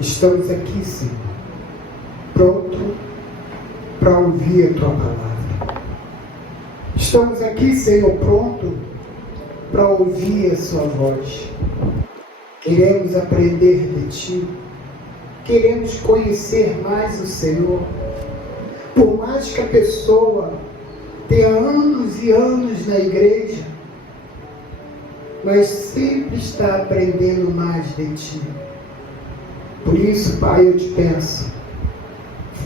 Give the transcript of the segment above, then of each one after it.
Estamos aqui, Senhor, pronto para ouvir a Tua palavra. Estamos aqui, Senhor, pronto para ouvir a Sua voz. Queremos aprender de Ti. Queremos conhecer mais o Senhor. Por mais que a pessoa tenha anos e anos na igreja, mas sempre está aprendendo mais de Ti. Por isso, Pai, eu te peço,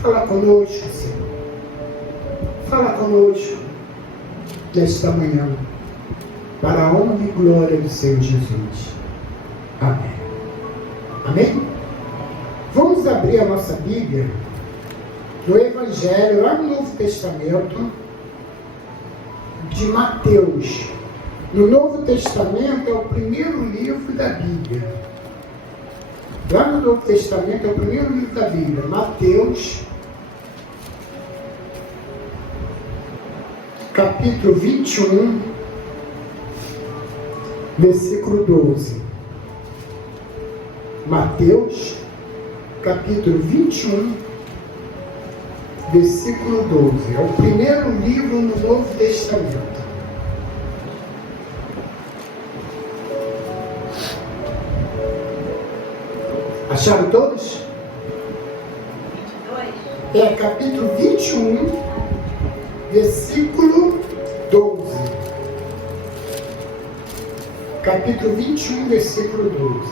fala conosco, Senhor. Fala conosco nesta manhã, para a honra e glória do Senhor Jesus. Amém. Amém? Vamos abrir a nossa Bíblia no Evangelho, lá no Novo Testamento, de Mateus. No Novo Testamento é o primeiro livro da Bíblia. Lá no Novo Testamento é o primeiro livro da Bíblia, Mateus, capítulo 21, versículo 12. Mateus, capítulo 21, versículo 12. É o primeiro livro no Novo Testamento. Acharam todos? 22. É capítulo 21, versículo 12. Capítulo 21, versículo 12.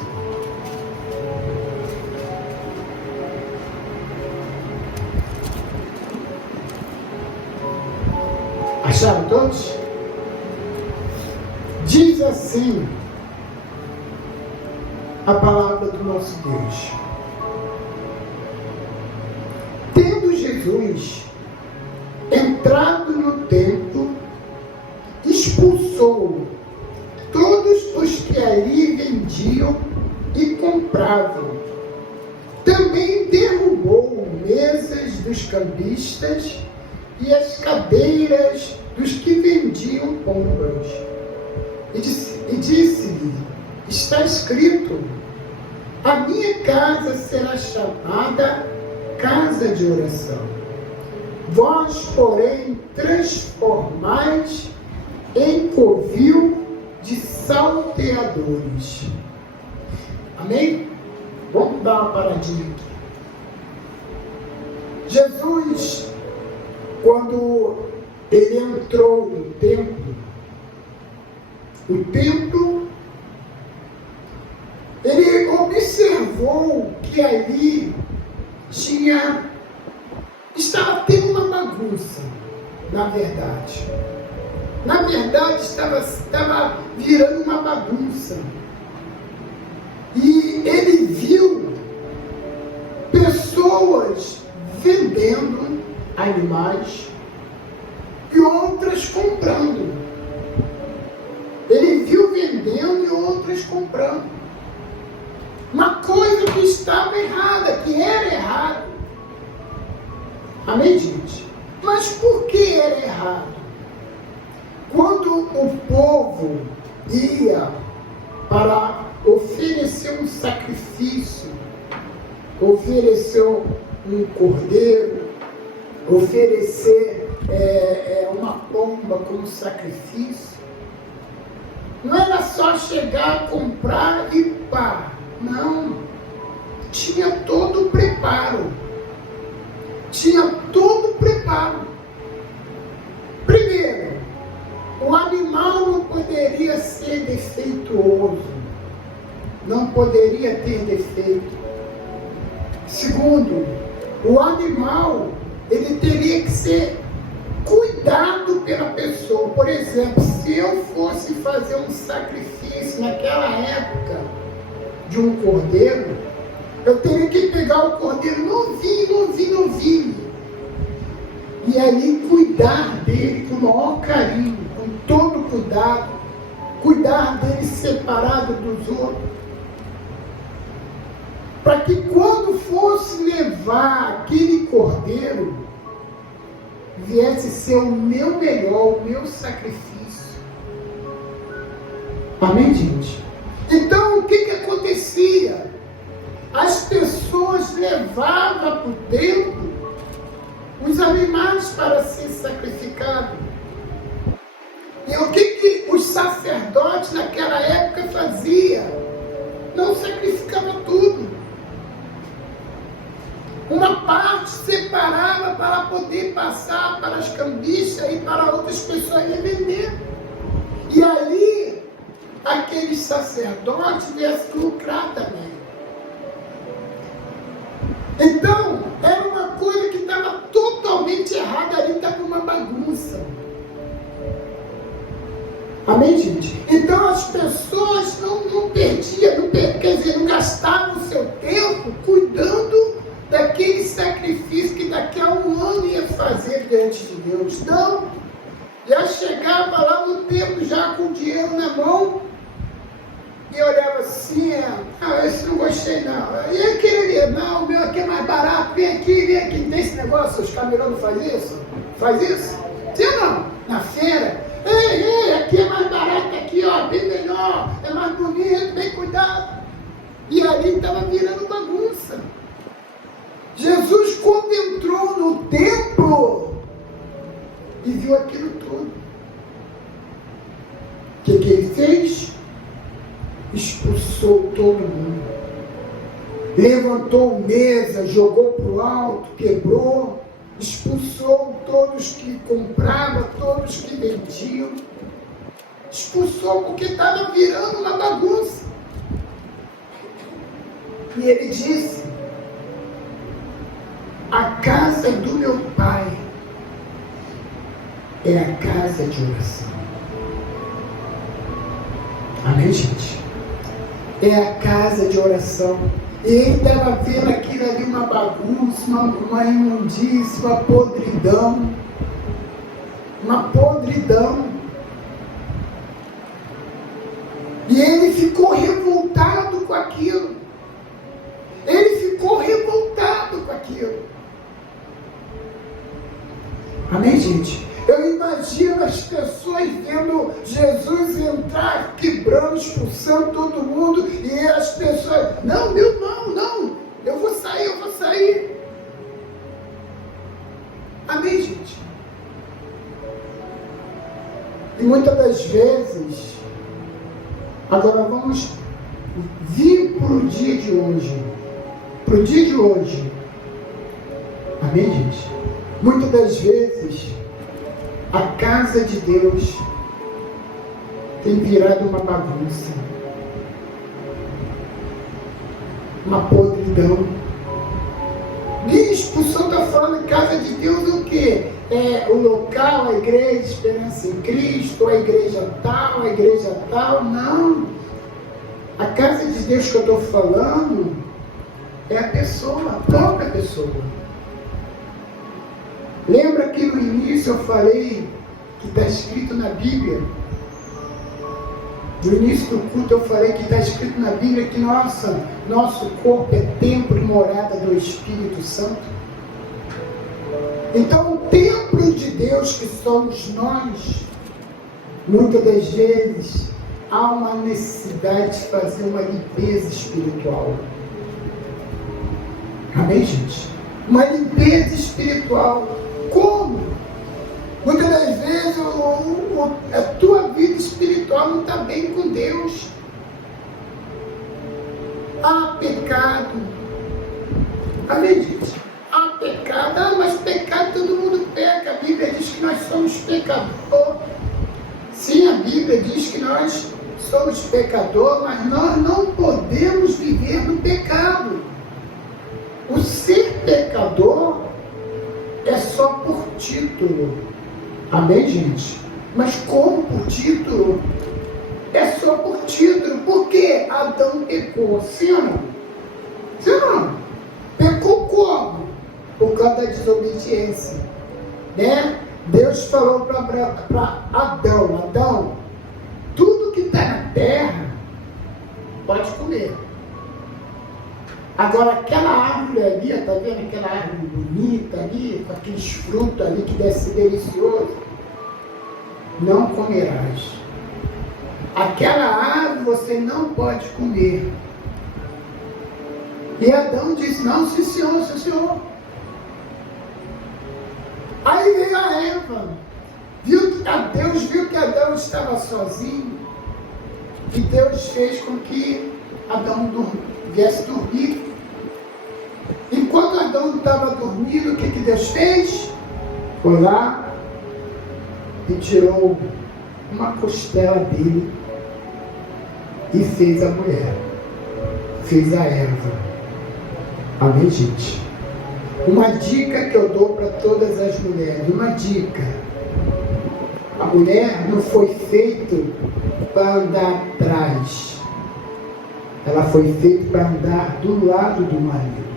Acharam todos? Diz assim a palavra do nosso Deus. Tendo Jesus entrado no templo, expulsou todos os que ali vendiam e compravam. Também derrubou mesas dos cambistas e as cadeiras dos que vendiam pombas. E disse-lhe: está escrito, a minha casa será chamada casa de oração. Vós, porém, transformais em covil de salteadores. Amém? Vamos dar uma paradinha aqui. Jesus, quando ele entrou no templo, o templo, ele observou que ali estava tendo uma bagunça, na verdade. Na verdade, estava virando uma bagunça. E ele viu pessoas vendendo animais e outras comprando. Ele viu vendendo e outras comprando. Uma coisa que estava errada, que era errado. Amém, gente? Mas por que era errado? Quando o povo ia para oferecer um sacrifício, oferecer um cordeiro, oferecer uma pomba como sacrifício, não era só chegar, comprar e pá. Não. Tinha todo o preparo. Primeiro, o animal não poderia ser defeituoso. Não poderia ter defeito. Segundo, o animal, ele teria que ser cuidado pela pessoa. Por exemplo, se eu fosse fazer um sacrifício naquela época de um cordeiro, eu teria que pegar o cordeiro novinho, e aí cuidar dele com o maior carinho, com todo cuidado, cuidar dele separado dos outros, para que quando fosse levar aquele cordeiro, viesse ser o meu melhor, o meu sacrifício. Amém, gente? Então, o que acontecia? As pessoas no templo os animais para ser sacrificados. E o que os sacerdotes naquela época faziam? Não sacrificavam tudo. Uma parte separava para poder passar para as cambistas e para outras pessoas vender. E ali, aqueles sacerdotes iam se lucrar também. Então, era uma coisa que estava totalmente errada ali, estava uma bagunça. Amém, gente? Então as pessoas não perdiam, quer dizer, não gastavam o seu tempo cuidando daquele sacrifício que daqui a um ano ia fazer diante de Deus. Não, já chegava lá no templo já com o dinheiro na mão e olhava assim, esse não gostei não. E aquele ali, não, o meu aqui é mais barato, vem aqui, tem esse negócio, os camelôs fazem isso? Faz isso? Sim ou não? Na feira. Ei, aqui é mais barato, aqui ó, bem melhor, é mais bonito, bem cuidado. E ali estava virando bagunça. Jesus, quando entrou no templo e viu aquilo tudo, o que ele fez? Expulsou todo mundo. Levantou mesa, jogou para o alto, quebrou. Expulsou todos que compravam, todos que vendiam. Expulsou porque estava virando uma bagunça. E ele disse: a casa do meu pai é a casa de oração. Amém, gente? É a casa de oração. E ele estava vendo aquilo ali, uma bagunça, uma imundície, uma podridão. Uma podridão. E ele ficou revoltado com aquilo. Ele ficou revoltado com aquilo. Amém, gente? Eu imagino as pessoas vendo Jesus entrar, quebrando, expulsando todo mundo, e as pessoas, não, eu vou sair. Amém, gente? E muitas das vezes, agora vamos vir para o dia de hoje. Para o dia de hoje. Amém, gente? Muitas das vezes, a casa de Deus tem virado uma bagunça, uma podridão. Nem expulsão está falando em casa de Deus o quê? É o local, a igreja, Esperança em Cristo, a igreja tal, não. A casa de Deus que eu estou falando é a pessoa, a própria pessoa. Lembra que no início eu falei que está escrito na Bíblia? No início do culto eu falei que está escrito na Bíblia que nosso corpo é templo e morada do Espírito Santo. Então o templo de Deus que somos nós, muitas das vezes há uma necessidade de fazer uma limpeza espiritual. Amém, gente? Uma limpeza espiritual. Como? Muitas das vezes a tua vida espiritual não está bem com Deus. Há pecado. Amém, gente? Há pecado. Mas pecado todo mundo peca. A Bíblia diz que nós somos pecadores. Sim, a Bíblia diz que nós somos pecadores, mas nós não podemos viver no pecado. O ser pecador é só por título. Amém, gente? Mas como por título? É só por título. Porque Adão pecou. Sim ou não? Sim ou não? Pecou como? Por causa da desobediência. Né? Deus falou para Adão, tudo que está na terra, pode comer. Agora, aquela árvore ali, está vendo aquela árvore bonita ali, com aqueles frutos ali que deve ser delicioso? Não comerás. Aquela árvore você não pode comer. E Adão disse, não, sim senhor, sim senhor. Aí veio a Eva. Deus viu que Adão estava sozinho. E Deus fez com que Adão viesse dormir. Enquanto Adão estava dormindo, o que Deus fez? Foi lá e tirou uma costela dele e fez a mulher, fez a Eva. Amém, gente? Uma dica que eu dou para todas as mulheres, uma dica: a mulher não foi feita para andar atrás, ela foi feita para andar do lado do marido.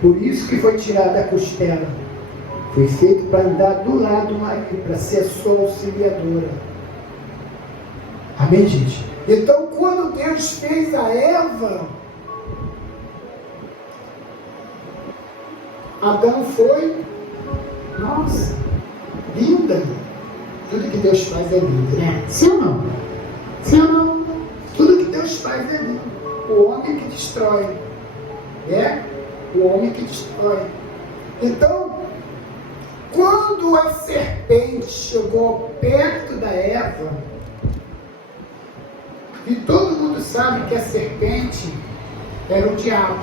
Por isso que foi tirada a costela. Foi feito para andar do lado do marido, para ser a sua auxiliadora. Amém, gente? Então, quando Deus fez a Eva, Adão foi, nossa, linda. Tudo que Deus faz é lindo, né? Sim ou não? Sim ou não? Tudo que Deus faz é lindo. O homem que destrói, né? O homem que destrói. Então, quando a serpente chegou perto da Eva, e todo mundo sabe que a serpente era o diabo,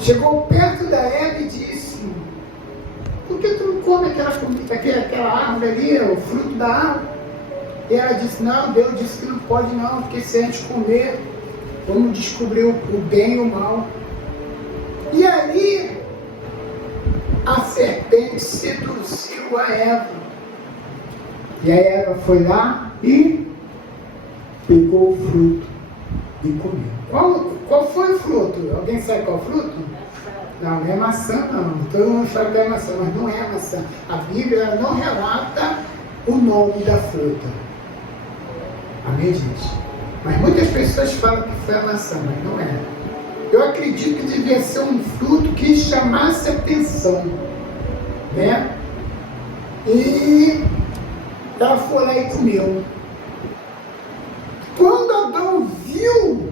chegou perto da Eva e disse: por que tu não come aquela árvore ali, o fruto da árvore? E ela disse: não, Deus disse que não pode não, porque se a gente comer, vamos descobrir o bem e o mal. E aí, a serpente seduziu a Eva. E a Eva foi lá e pegou o fruto e comeu. Qual foi o fruto? Alguém sabe qual fruto? Não é maçã, não. Todo mundo sabe que é maçã, mas não é maçã. A Bíblia não relata o nome da fruta. Amém, gente? Mas muitas pessoas falam que foi a maçã, mas não é. Eu acredito que devia ser um fruto que chamasse atenção, né? E ela foi lá e comeu. Quando Adão viu,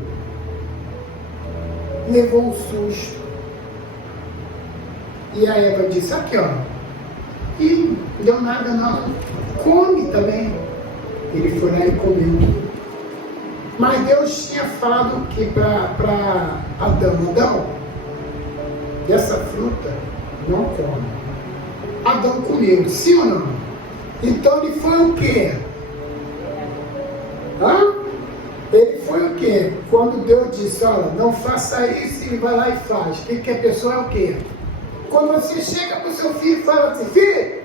levou um susto. E a Eva disse: aqui ó, e não deu nada não, come também. Ele foi lá e comeu. Mas Deus tinha falado que para Adão, dessa fruta não come. Adão comeu, sim ou não? Então ele foi o quê? Ele foi o quê? Quando Deus disse: olha, não faça isso, ele vai lá e faz. O que a pessoa é o quê? Quando você chega para o seu filho e fala assim: filho,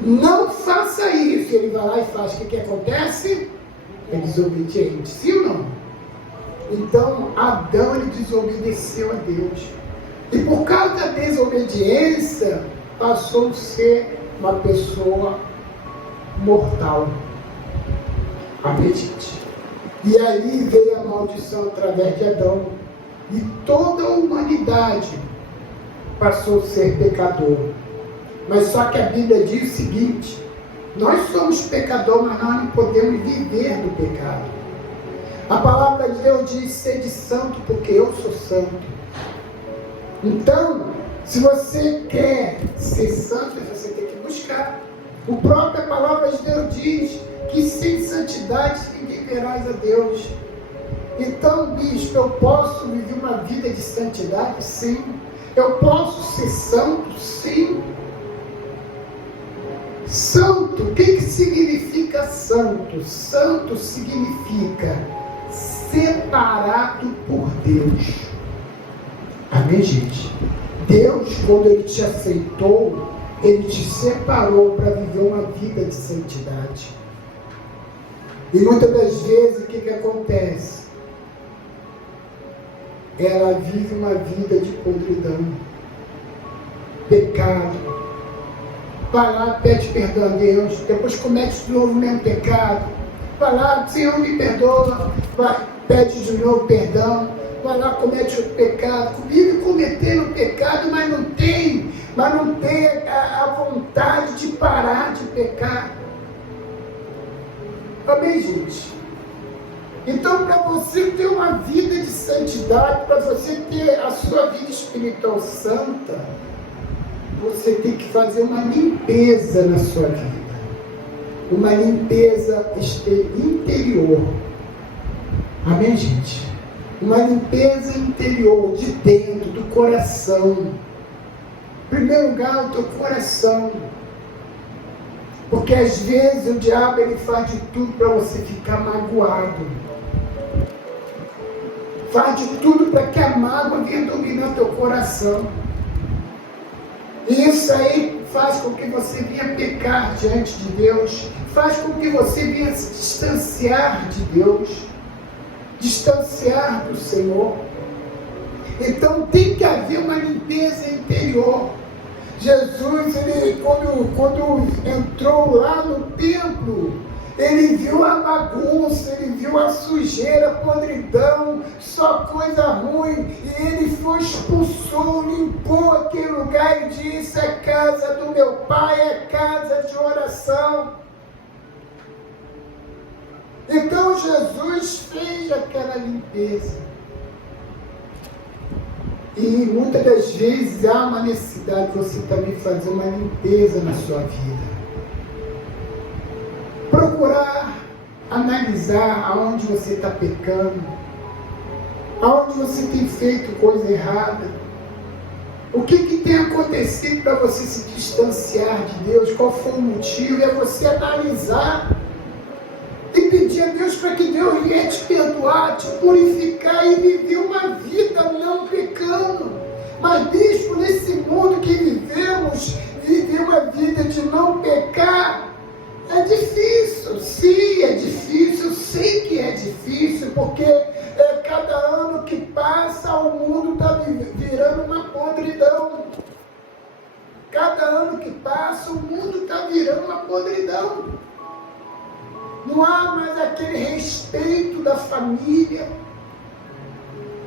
não faça isso, ele vai lá e faz. O que acontece? É desobediente, sim ou não? Então Adão, ele desobedeceu a Deus. E por causa da desobediência, passou a ser uma pessoa mortal. Amém, gente? E aí veio a maldição através de Adão. E toda a humanidade passou a ser pecador. Mas só que a Bíblia diz o seguinte: nós somos pecadores, mas nós não podemos viver do pecado. A palavra de Deus diz: sede santo, porque eu sou santo. Então, se você quer ser santo, você tem que buscar. O própria palavra de Deus diz que sem santidade ninguém verás a Deus. Então, bispo, eu posso viver uma vida de santidade? Sim. Eu posso ser santo? Sim. Santo, o que significa santo? Santo significa separado por Deus. Amém, gente? Deus, quando Ele te aceitou, Ele te separou para viver uma vida de santidade. E muitas das vezes, o que acontece? Ela vive uma vida de podridão, pecado. Vai lá, pede perdão a Deus, depois comete de novo o mesmo pecado. Vai lá, Senhor, me perdoa, vai, pede de novo perdão. Vai lá, comete outro pecado, vive cometendo pecado, mas não tem a vontade de parar de pecar. Amém, gente? Então, para você ter uma vida de santidade, para você ter a sua vida espiritual santa, você tem que fazer uma limpeza na sua vida. Uma limpeza interior. Amém, gente? Uma limpeza interior, de dentro, do coração. Em primeiro lugar, o teu coração. Porque às vezes o diabo ele faz de tudo para você ficar magoado. Faz de tudo para que a mágoa venha dominar teu coração. E isso aí faz com que você venha pecar diante de Deus. Faz com que você venha se distanciar de Deus. Distanciar do Senhor. Então tem que haver uma limpeza interior. Jesus, ele, quando entrou lá no templo, ele viu a bagunça, ele viu a sujeira, a podridão, só coisa ruim, e ele foi, expulsou, limpou aquele lugar e disse: a casa do meu pai é casa de oração. Então Jesus fez aquela limpeza. E muitas das vezes há uma necessidade de você também fazer uma limpeza na sua vida. Procurar analisar aonde você está pecando, aonde você tem feito coisa errada, o que tem acontecido para você se distanciar de Deus, qual foi o motivo, é você analisar e pedir a Deus para que Deus venha te perdoar, te purificar e viver uma vida não pecando. Mas, bispo, nesse mundo que vivemos, viver uma vida de não pecar é difícil. Sim, é difícil, eu sei que é difícil, porque cada ano que passa o mundo está virando uma podridão. Cada ano que passa o mundo está virando uma podridão. Não há mais aquele respeito da família.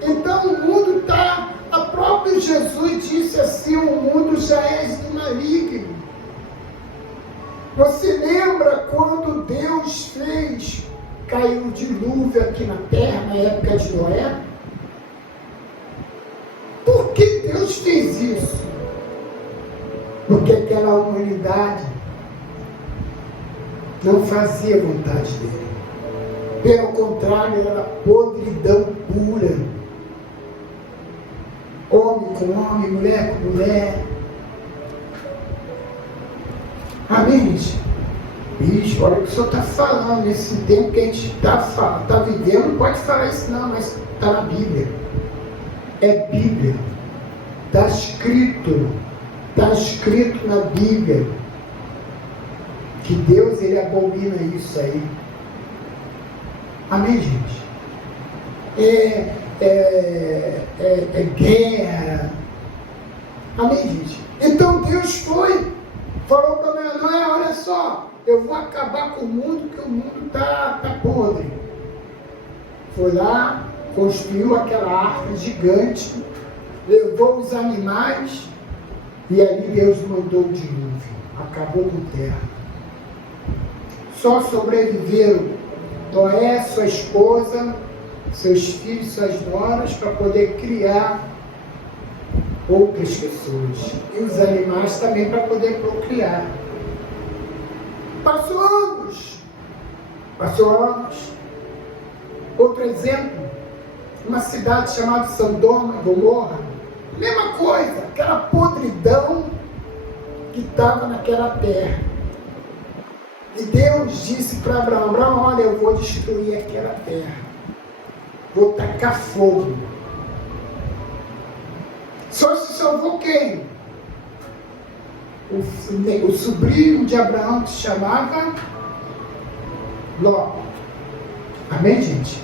Então o mundo está... A própria Jesus disse assim: o mundo já é do maligno. Você lembra quando Deus fez cair o dilúvio aqui na terra, na época de Noé? Por que Deus fez isso? Porque aquela humanidade não fazia a vontade dele. Pelo contrário, era podridão pura. Homem com homem, mulher com mulher. Amém, gente? Bicho, olha o que o senhor está falando. Nesse tempo que a gente está vivendo, não pode falar isso não, mas está na Bíblia. É Bíblia. Está escrito na Bíblia que Deus, ele abomina isso aí. Amém, gente? É guerra. Amém, gente? Então Deus falou para Noé: olha só, eu vou acabar com o mundo, porque o mundo está podre. Foi lá, construiu aquela arca gigante, levou os animais, e ali Deus mandou o dilúvio. Acabou com a terra. Só sobreviveram Noé, sua esposa, seus filhos, suas noras, para poder criar outras pessoas. E os animais também para poder procriar. Passou anos. Outro exemplo, uma cidade chamada Sodoma e Gomorra. Mesma coisa, aquela podridão que estava naquela terra. E Deus disse para Abraão: Abraão, olha, eu vou destruir aquela terra. Vou tacar fogo. Só se salvou quem? O sobrinho de Abraão, que se chamava Ló. Amém, gente?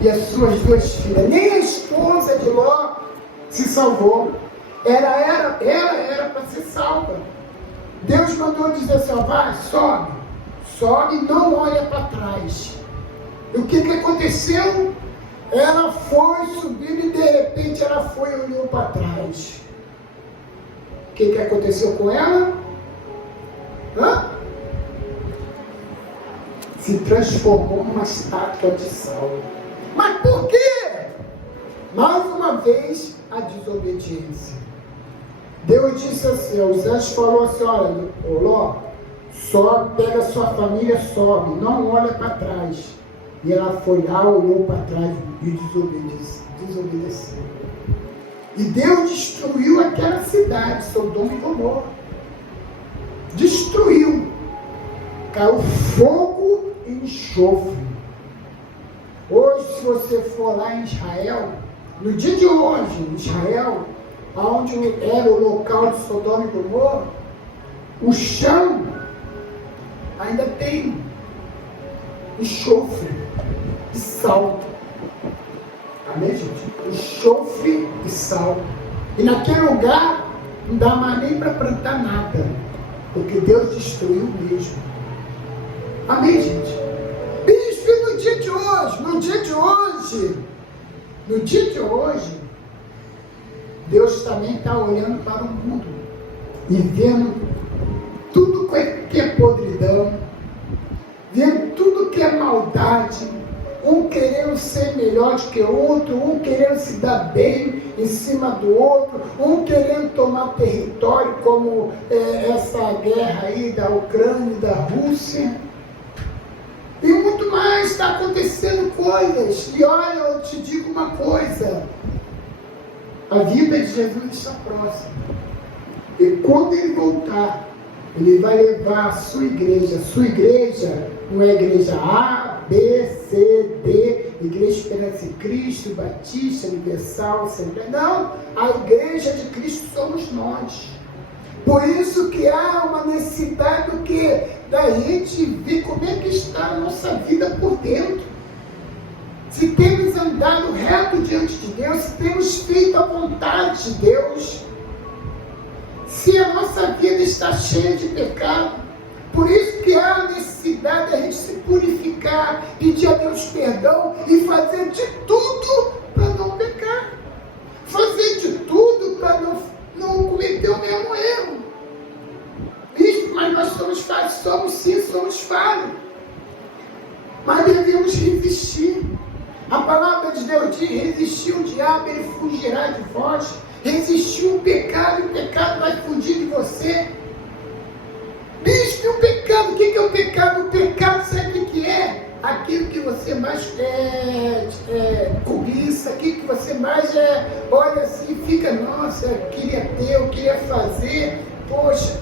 E as suas duas filhas. Nem a esposa de Ló se salvou. Ela era para ser salva. Deus mandou dizer assim: vai, sobe e não olha para trás. E o que aconteceu? Ela foi subindo e de repente ela foi e olhou para trás. O que aconteceu com ela? Se transformou numa estátua de sal. Mas por quê? Mais uma vez, a desobediência. Deus disse assim, os anjos falou assim, olha, Ló, sobe, pega a sua família, sobe, não olha para trás. E ela foi lá, olhou para trás e desobedeceu. E Deus destruiu aquela cidade, Sodoma e Gomorra. Destruiu. Caiu fogo e enxofre. Hoje, se você for lá em Israel, no dia de hoje, em Israel, onde era o local de Sodoma e Gomorra, o chão ainda tem enxofre e sal. Amém, gente? Enxofre e sal. E naquele lugar não dá mais nem para plantar nada, porque Deus destruiu mesmo. Amém, gente? Bispo, no dia de hoje, Deus também está olhando para o mundo e vendo tudo que é podridão, vendo tudo que é maldade, um querendo ser melhor do que o outro, um querendo se dar bem em cima do outro, um querendo tomar território, como essa guerra aí da Ucrânia e da Rússia. E muito mais, está acontecendo coisas. E olha, eu te digo uma coisa, a vida de Jesus está próxima. E quando ele voltar, ele vai levar a sua igreja. Sua igreja não é igreja A, B, C, D, Igreja Esperança em Cristo, Batista, Universal, Assembleia. Não, a igreja de Cristo somos nós. Por isso que há uma necessidade do quê? Da gente ver como é que está a nossa vida por dentro. Se temos andado reto diante de Deus, se temos feito a vontade de Deus, se a nossa vida está cheia de pecado. Por isso que há a necessidade de a gente se purificar, pedir a Deus perdão e fazer de tudo para não pecar. Fazer de tudo para não cometer o mesmo erro. Bispo, mas nós somos falhos, somos falhos. Mas devemos resistir. A palavra de Deus diz, resistir o diabo, ele fugirá de vós. Resistir o pecado vai fugir de você. Bispo, o pecado, o que é o pecado? O pecado, sabe o que é? Aquilo que você mais cobiça, aquilo que você mais olha assim, fica, nossa, eu queria ter, eu queria fazer, poxa,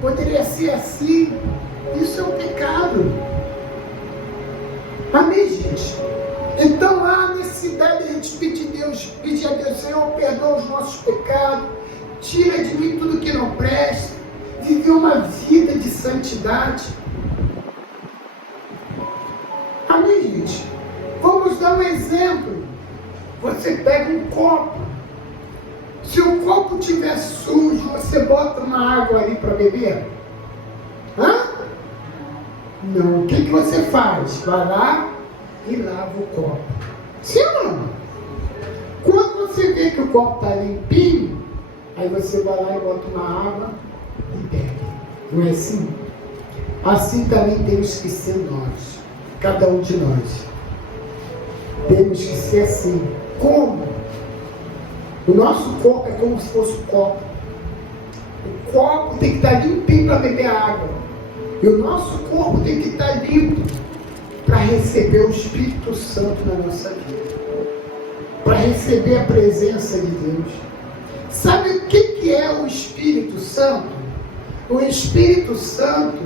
poderia ser assim. Isso é um pecado. Amém, gente? Então há necessidade de a gente pedir a Deus, Senhor, perdoa os nossos pecados, tira de mim tudo que não presta, viver uma vida de santidade. Amém, gente? Vamos dar um exemplo. Você pega um copo. Se o copo estiver sujo, você bota uma água ali para beber? Hã? Não. O que você faz? Vai lá e lava o copo. Sim ou não? Quando você vê que o copo está limpinho, aí você vai lá e bota uma água e bebe. Não é assim? Assim também temos que ser nós. Cada um de nós. Temos que ser assim. Como? O nosso corpo é como se fosse um copo. O copo tem que estar limpinho para beber a água. E o nosso corpo tem que estar limpo para receber o Espírito Santo na nossa vida. Para receber a presença de Deus. Sabe o que é o Espírito Santo? O Espírito Santo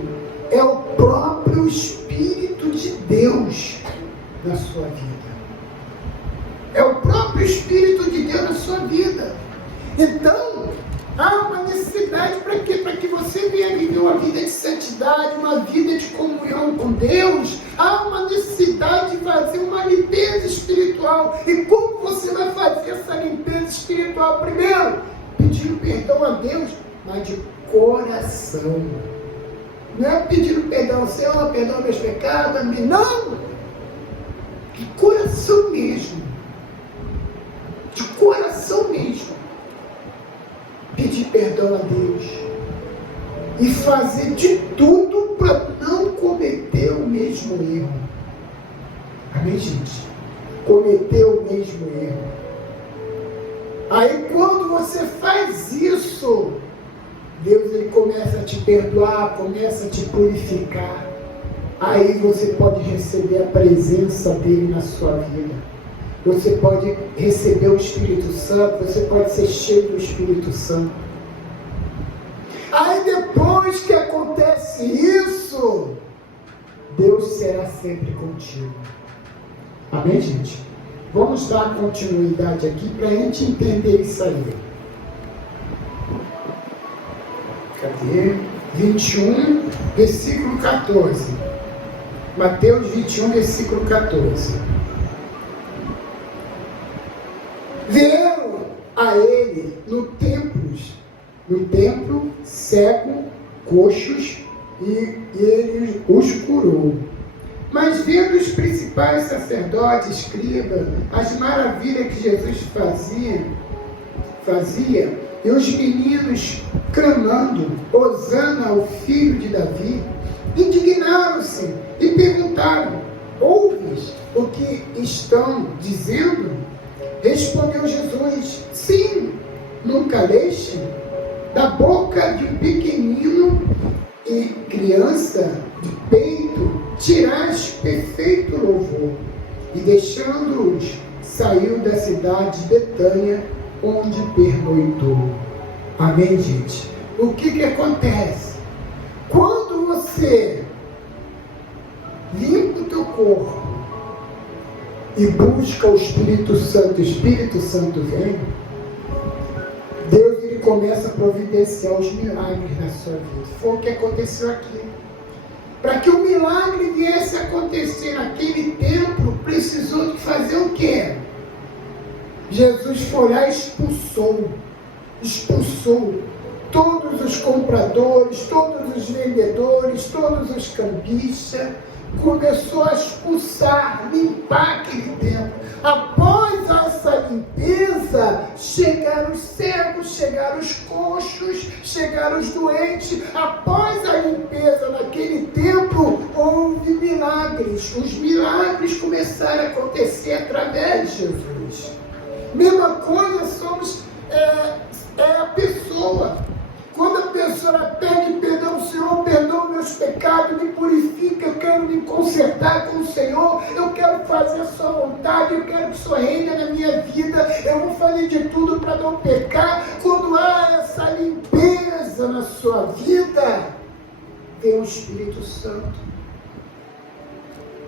é o próprio Espírito de Deus na sua vida. É o próprio Espírito de Deus na sua vida. Então, há uma necessidade para quê? Para que você venha viver uma vida de santidade, uma vida de comunhão com Deus. Há uma necessidade de fazer uma limpeza espiritual. E como você vai fazer essa limpeza espiritual? Primeiro, pedindo perdão a Deus, mas de coração. Não é pedindo perdão, Senhor, perdão meus pecados, não! De coração mesmo. De coração mesmo. Pedir perdão a Deus. E fazer de tudo para não cometer o mesmo erro. Amém, gente? Cometer o mesmo erro. Aí quando você faz isso, Deus ele começa a te perdoar, começa a te purificar. Aí você pode receber a presença dele na sua vida. Você pode receber o Espírito Santo, você pode ser cheio do Espírito Santo. Aí depois que acontece isso, Deus será sempre contigo. Amém, gente? Vamos dar continuidade aqui para a gente entender isso aí. Cadê? 21, versículo 14. Mateus 21, versículo 14. Vieram a ele no templo, cego, coxos, e ele os curou. Mas vendo os principais sacerdotes, escribas, as maravilhas que Jesus fazia, e os meninos clamando, Hosana ao filho de Davi, indignaram-se e perguntaram: ouves o que estão dizendo? Respondeu Jesus: sim, nunca leste? Da boca de um pequenino e criança de peito tiraste perfeito louvor. E deixando-os, saiu da cidade de Betânia, onde pernoitou. Amém, gente? O que acontece? Quando você limpa o teu corpo e busca o Espírito Santo vem, Deus ele começa a providenciar os milagres na sua vida. Foi o que aconteceu aqui. Para que o milagre viesse a acontecer naquele templo, precisou de fazer o quê? Jesus foi lá e expulsou todos os compradores, todos os vendedores, todos os cambistas, começou a expulsar, limpar aquele templo. Após essa limpeza, chegaram os cegos, chegaram os coxos, chegaram os doentes. Após a limpeza naquele templo, houve milagres. Os milagres começaram a acontecer através de Jesus. Mesma coisa somos a pessoa. Quando a pessoa pede perdão, Senhor, perdoa meus pecados, me purifica, eu quero me consertar com o Senhor, eu quero fazer a sua vontade, eu quero que o Senhor reine na minha vida, eu vou fazer de tudo para não pecar. Quando há essa limpeza na sua vida, vem o Espírito Santo.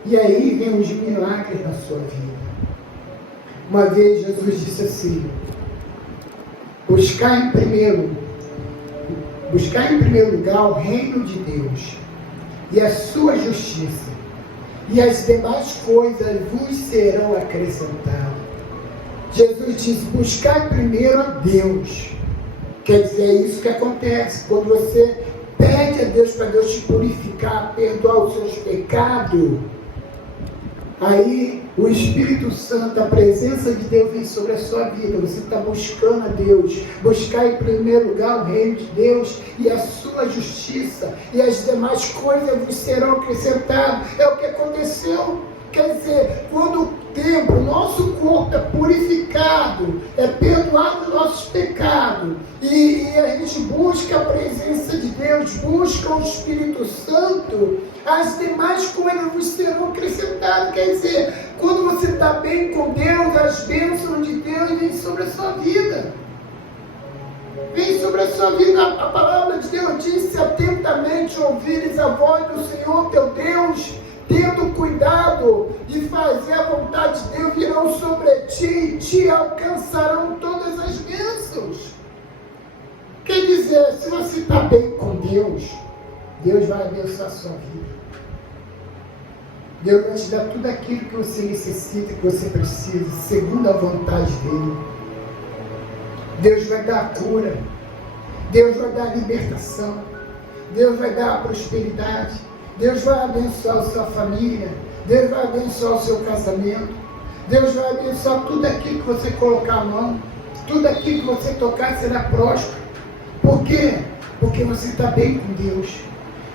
E aí vem os milagres na sua vida. Uma vez Jesus disse assim: buscar em primeiro lugar o reino de Deus e a sua justiça, e as demais coisas vos serão acrescentadas. Jesus diz: buscar primeiro a Deus. Quer dizer, é isso que acontece quando você pede a Deus para Deus te purificar, perdoar os seus pecados. Aí o Espírito Santo, a presença de Deus vem sobre a sua vida. Você está buscando a Deus. Buscar em primeiro lugar o reino de Deus e a sua justiça, e as demais coisas vos serão acrescentadas. É o que aconteceu. Quer dizer, quando o templo, nosso corpo é purificado, é perdoado os nossos pecados, e a gente busca a presença de Deus, busca o Espírito Santo, as demais coisas vos serão acrescentadas. Quer dizer, quando você está bem com Deus, as bênçãos de Deus vêm sobre a sua vida. Vem sobre a sua vida. A palavra de Deus diz: se atentamente ouvires a voz do Senhor teu Deus, tendo cuidado de fazer a vontade de Deus, virão sobre ti e te alcançarão todas as bênçãos. Quer dizer, se você está bem com Deus, Deus vai abençoar a sua vida. Deus vai te dar tudo aquilo que você necessita, que você precisa, segundo a vontade dEle. Deus vai dar a cura, Deus vai dar a libertação, Deus vai dar a prosperidade, Deus vai abençoar a sua família, Deus vai abençoar o seu casamento, Deus vai abençoar tudo aquilo que você colocar a mão, tudo aquilo que você tocar será próspero. Por quê? Porque você está bem com Deus.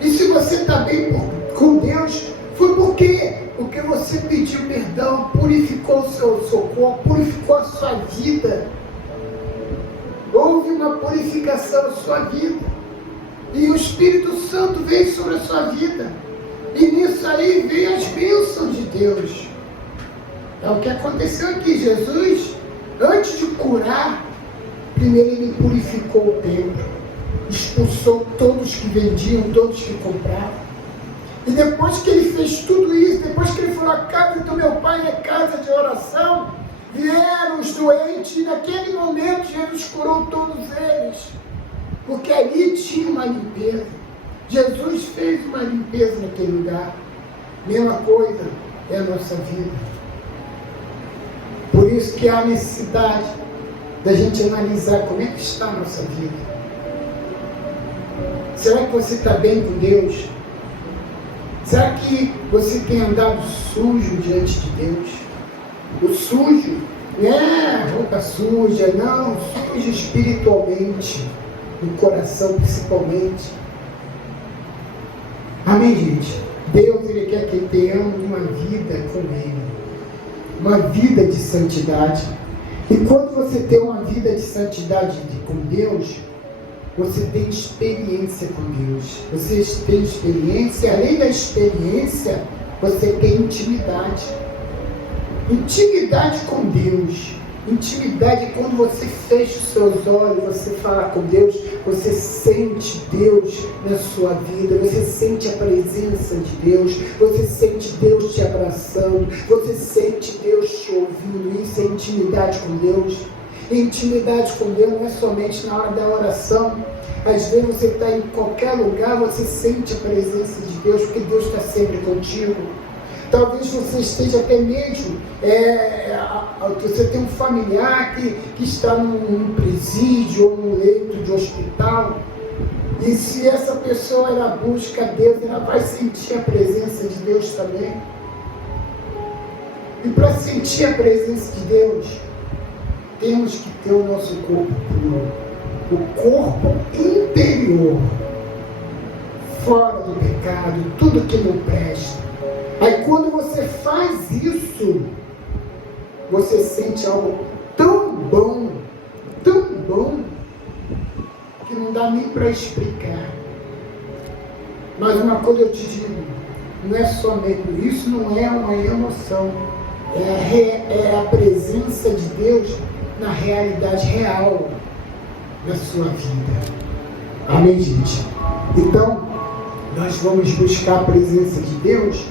E se você está bem com Deus, foi por quê? Porque você pediu perdão, purificou o seu corpo, purificou a sua vida. houve uma purificação na sua vida. E o Espírito Santo veio sobre a sua vida. E nisso aí veio as bênçãos de Deus. É o que aconteceu aqui. Jesus, antes de curar, primeiro ele purificou o templo. Expulsou todos que vendiam, todos que compravam. E depois que ele fez tudo isso, depois que ele falou, a casa do meu pai é casa de oração, vieram os doentes, e naquele momento Jesus curou todos eles. Porque ali tinha uma limpeza. Jesus fez uma limpeza naquele lugar. Mesma coisa é a nossa vida. Por isso que há necessidade da gente analisar como é que está a nossa vida. Será que você está bem com Deus? Será que você tem andado sujo diante de Deus? O sujo não é roupa suja, não, sujo espiritualmente, no coração principalmente. Amém, gente? Deus, Ele quer que tenhamos uma vida com Ele, uma vida de santidade. E quando você tem uma vida de santidade com Deus, você tem experiência com Deus. Você tem experiência, além da experiência, você tem intimidade. Intimidade com Deus. Intimidade é quando você fecha os seus olhos, você fala com Deus, você sente Deus na sua vida, você sente a presença de Deus, você sente Deus te abraçando, você sente Deus te ouvindo. Isso é intimidade com Deus. Intimidade com Deus não é somente na hora da oração. Às vezes você está em qualquer lugar, você sente a presença de Deus, porque Deus está sempre contigo. Talvez você esteja até mesmo, você tem um familiar que está num presídio ou num leito de hospital, e se essa pessoa ela busca Deus, ela vai sentir a presença de Deus também. E para sentir a presença de Deus, temos que ter o nosso corpo puro, o corpo interior, fora do pecado, tudo que não presta. Aí quando você faz isso, você sente algo tão bom, que não dá nem para explicar. Mas uma coisa eu te digo, não é somente isso, não é uma emoção, é a presença de Deus na realidade real da sua vida. Amém, gente? Então, nós vamos buscar a presença de Deus,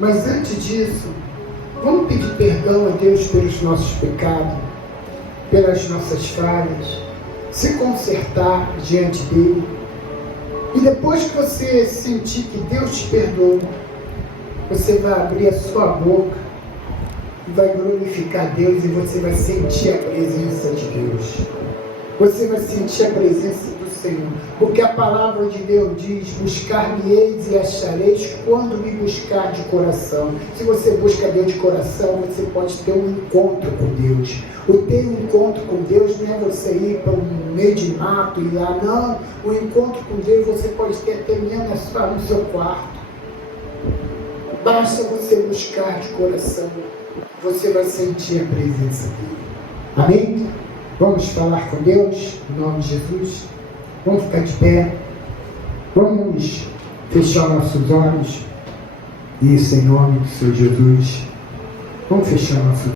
mas antes disso, vamos pedir perdão a Deus pelos nossos pecados, pelas nossas falhas, se consertar diante dele. E depois que você sentir que Deus te perdoou, você vai abrir a sua boca e vai glorificar Deus, e você vai sentir a presença de Deus. Você vai sentir a presença do Senhor, porque a palavra de Deus diz, buscar-me-eis e achareis quando me buscar de coração. Se você busca Deus de coração, você pode ter um encontro com Deus. O ter um encontro com Deus não é você ir para um meio de mato e lá, não. O encontro com Deus você pode ter até mesmo no seu quarto. Basta você buscar de coração, você vai sentir a presença dele. Amém? Vamos falar com Deus, em nome de Jesus. Vamos ficar de pé. Vamos fechar nossos olhos. Isso em nome do Senhor Jesus. Vamos fechar nossos olhos.